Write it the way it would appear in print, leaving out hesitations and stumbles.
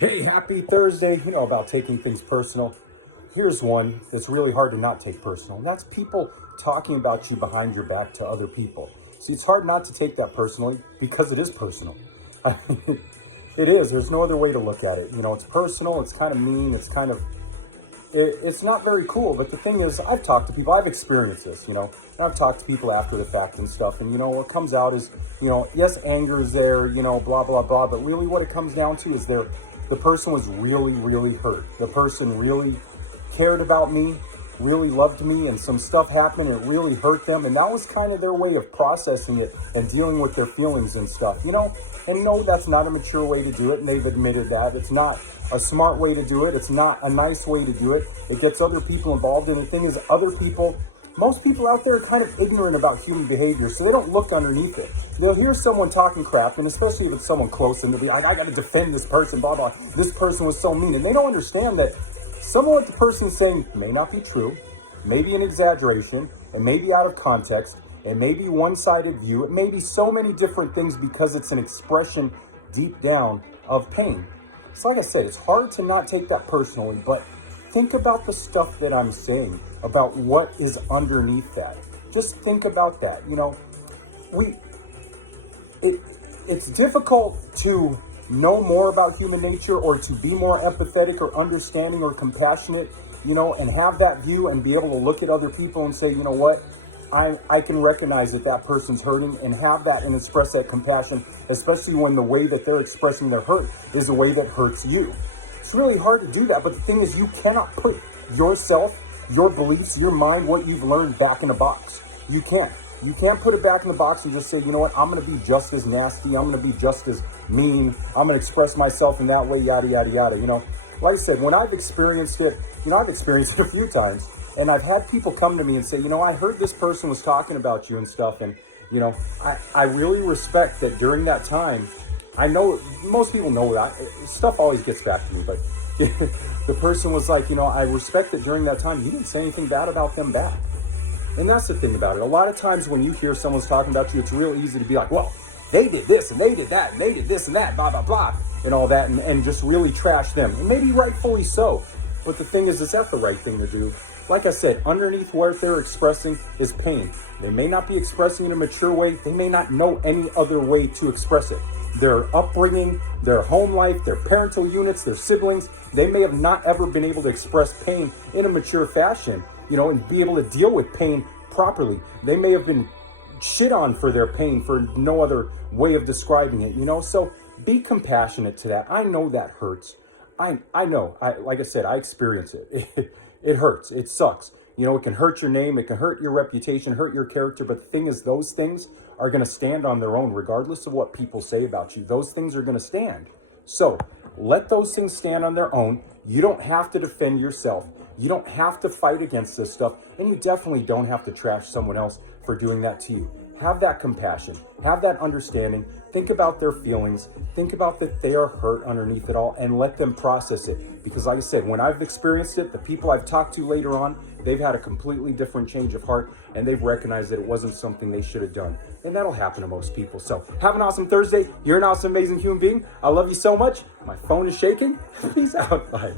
Hey, happy Thursday. You know about taking things personal. Here's one that's really hard to not take personal. And that's people talking about you behind your back to other people. See, it's hard not to take that personally because it is personal. It is. There's no other way to look at it. You know, it's personal. It's kind of mean. It's not very cool. But the thing is, I've talked to people. I've experienced this, and I've talked to people after the fact and stuff. And, what comes out is, yes, anger is there, blah, blah, blah. But really what it comes down to is the person was really, really hurt. The person really cared about me, really loved me, and some stuff happened and it really hurt them. And that was kind of their way of processing it and dealing with their feelings and stuff, And no, that's not a mature way to do it, and they've admitted that. It's not a smart way to do it. It's not a nice way to do it. It gets other people involved. And the thing is, most people out there are kind of ignorant about human behavior, so they don't look underneath it. They'll hear someone talking crap, and especially if it's someone close, and they'll be like, I got to defend this person, blah, blah. This person was so mean. And they don't understand that some of what the person's saying may not be true, may be an exaggeration, and may be out of context, it may be one-sided view, it may be so many different things because it's an expression deep down of pain. So like I said, it's hard to not take that personally, but think about the stuff that I'm saying, about what is underneath that. Just think about that. It's difficult to know more about human nature or to be more empathetic or understanding or compassionate, and have that view and be able to look at other people and say, you know what, I can recognize that person's hurting and have that and express that compassion, especially when the way that they're expressing their hurt is a way that hurts you. It's really hard to do that, but the thing is, you cannot put yourself, your beliefs, your mind, what you've learned back in a box. You can't. You can't put it back in the box and just say, you know what, I'm going to be just as nasty. I'm going to be just as mean. I'm going to express myself in that way, yada, yada, yada. Like I said, when I've experienced it, I've experienced it a few times. And I've had people come to me and say, I heard this person was talking about you and stuff. And, I really respect that during that time. I know most people know that stuff always gets back to me, but the person was like, I respect that during that time you didn't say anything bad about them back. And that's the thing about it. A lot of times when you hear someone's talking about you, it's real easy to be like, well, they did this and they did that and they did this and that, blah, blah, blah, and all that, and just really trash them. And maybe rightfully so. But the thing is that the right thing to do? Like I said, underneath what they're expressing is pain. They may not be expressing in a mature way. They may not know any other way to express it. Their upbringing, their home life, their parental units, their siblings, they may have not ever been able to express pain in a mature fashion, and be able to deal with pain properly. They may have been shit on for their pain for no other way of describing it, So be compassionate to that. I know that hurts. I know. Like I said, I experience it. It hurts. It sucks. It can hurt your name. It can hurt your reputation, hurt your character. But the thing is, those things are going to stand on their own, regardless of what people say about you. Those things are going to stand. So let those things stand on their own. You don't have to defend yourself. You don't have to fight against this stuff. And you definitely don't have to trash someone else for doing that to you. Have that compassion. Have that understanding. Think about their feelings. Think about that they are hurt underneath it all, and let them process it. Because like I said, when I've experienced it, the people I've talked to later on, they've had a completely different change of heart, and they've recognized that it wasn't something they should have done. And that'll happen to most people. So have an awesome Thursday. You're an awesome, amazing human being. I love you so much. My phone is shaking. Peace out. Bye.